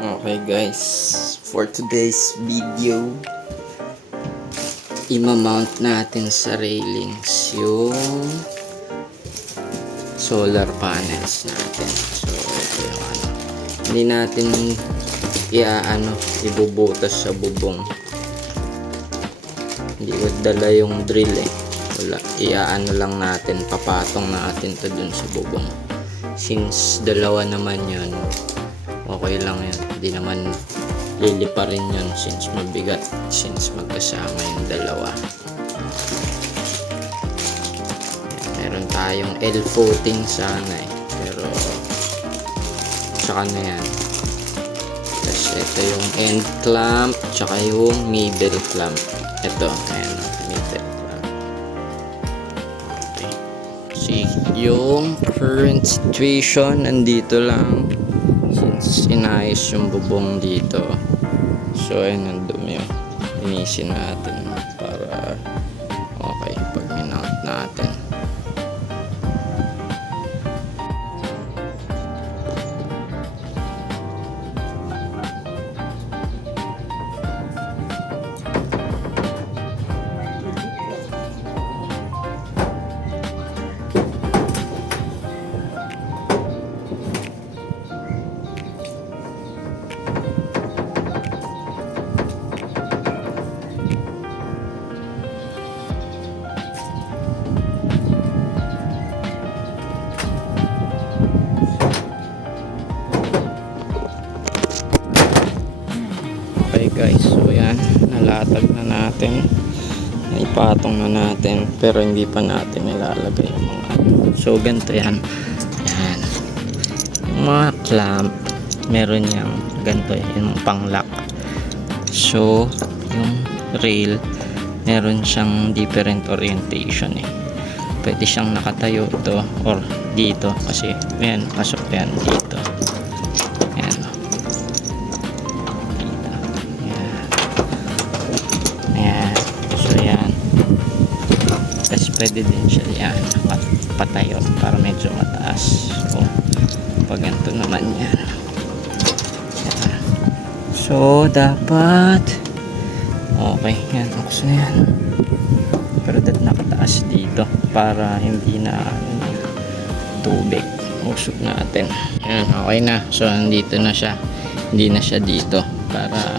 Okay guys, for today's video, imamount natin sa railings yung solar panels natin. So ito yung hindi natin ibubutas sa bubong. Hindi ko dala yung drill wala, lang natin, papatong natin to dun sa bubong. Since dalawa naman yun, okay lang yun, hindi naman lilipa rin yun since mabigat, since magkasama yung dalawa. Meron tayong L14 sana pero tsaka na yan. Tapos ito yung end clamp tsaka yung middle clamp. Ito, ayan, middle clamp. Okay, see, yung current situation nandito lang since inayos yung bubong dito. So ayun, ang dumi, inisin natin para okay pag minount natin. Okay guys, so yan, nalatag na natin, naipatong na natin, pero hindi pa natin nilalagay yung mga so ganito yan, yung mga clamp meron yung ganito yung pang lock. So yung rail meron siyang different orientation pwede siyang nakatayo to or dito kasi yan, pasok yan dito. Pwede din siya yan patayo para medyo mataas. So pag ganito naman yan, so dapat okay yan, okay na yan, pero dapat nakataas dito para hindi na tubig usok natin. Yan, okay na. So nandito na siya, hindi na siya dito para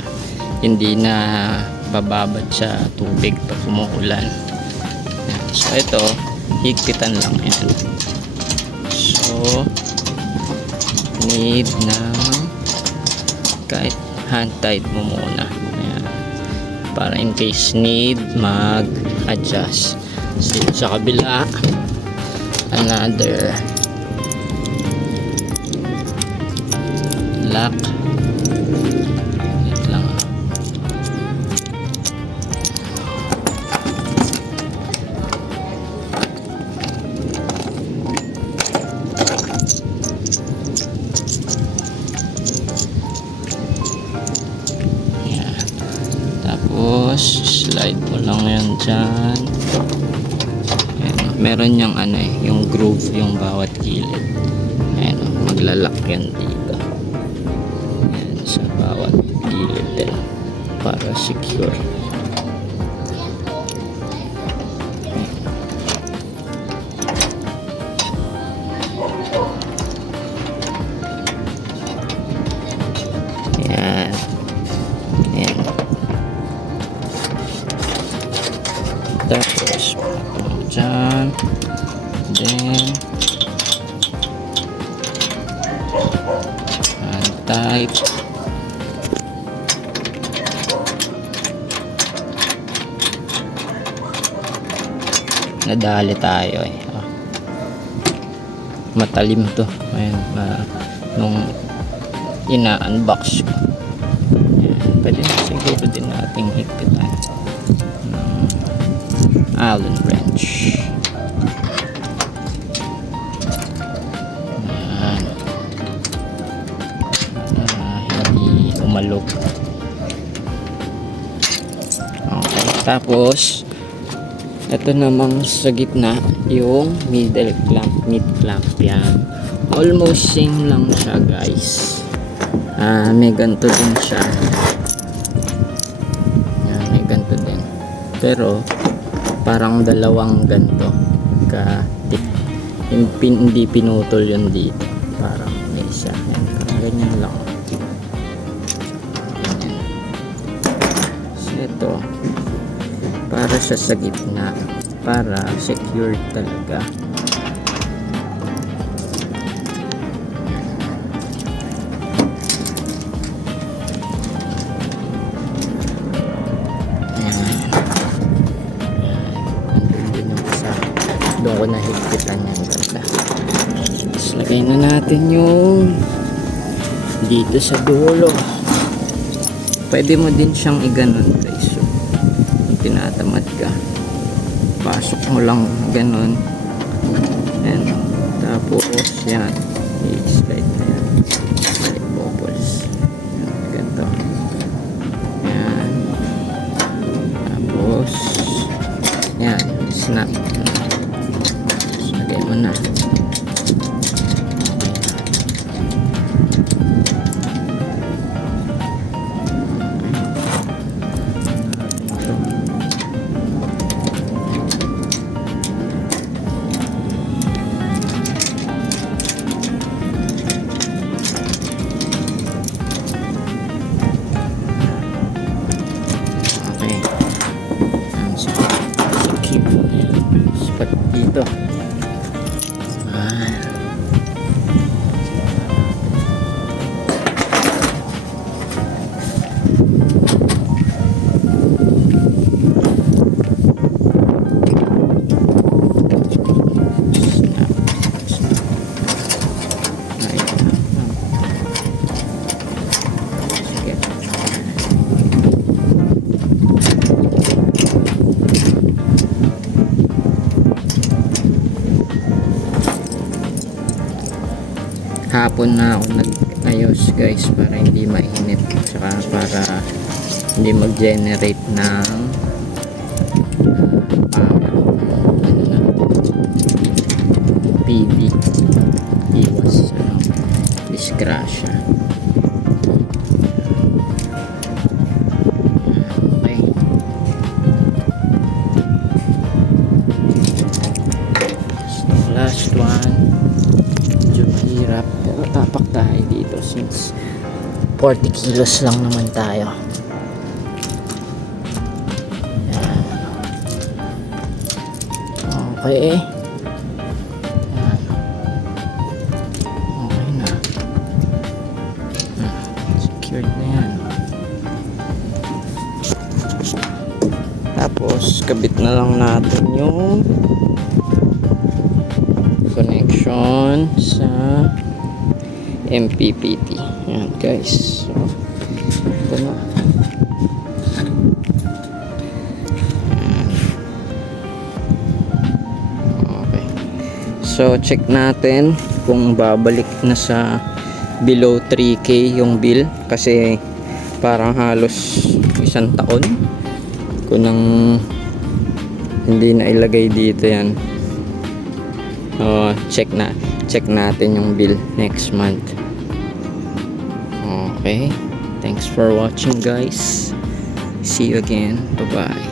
hindi na bababad sa tubig pag umuulan. So ito, higpitan lang yan. So need na kahit hand tight mo muna. Ayan. Para in case need mag-adjust. So sa kabila, another lock. Tapos slide mo lang yan dyan. Ayan, meron yung yung groove yung bawat gilid. Ayan, maglalak yan dito. Ayan, sa bawat gilid din para secure. Ayan. Ayan. Tapos dyan, then hand tight. Nadali tayo matalim to. Ayan, nung ina-unbox ko. Pwede na siguro din nating higpitan ng Allen wrench. Ayan. Hindi umalog. Okay, tapos ito namang sa gitna yung mid clamp yan. Almost same lang siya guys. May ganito din siya. Yan, may ganito din. Pero parang dalawang ganito ka tip. Hindi pinutol yun dito. Parang may isa. Yan, parang ganyan lang. Ganyan. So ito, para sa gitna, para secure talaga. Doon ko nahigpitan yung ganda. Tapos lagay na natin yung dito sa dulo. Pwede mo din siyang iganon guys. So, kung tinatamad ka, pasok mo lang ganon. And, tapos yan, i-slide na yan. Slide bubbles. Yan, ganito. Yan. Tapos yan, snap. Lagay mo na. Okay. Ang spot dito. Hapon na ako nag-ayos guys para hindi mainit, saka para hindi mag-generate ng PV, iwas disgrasya. Okay, so, last one. Medyo mahirap pero tapak tayo dito since 40 kilos lang naman tayo. Yan. Okay. Yan. Okay na. Secured na yan. Tapos kabit na lang natin yung connection sa MPPT. Yan guys. So, ito na. Okay. So check natin kung babalik na sa below 3K yung bill kasi parang halos isang taon ko nang hindi na ilagay dito yan. Check natin yung bill next month. Okay, thanks for watching guys. See you again. Bye bye.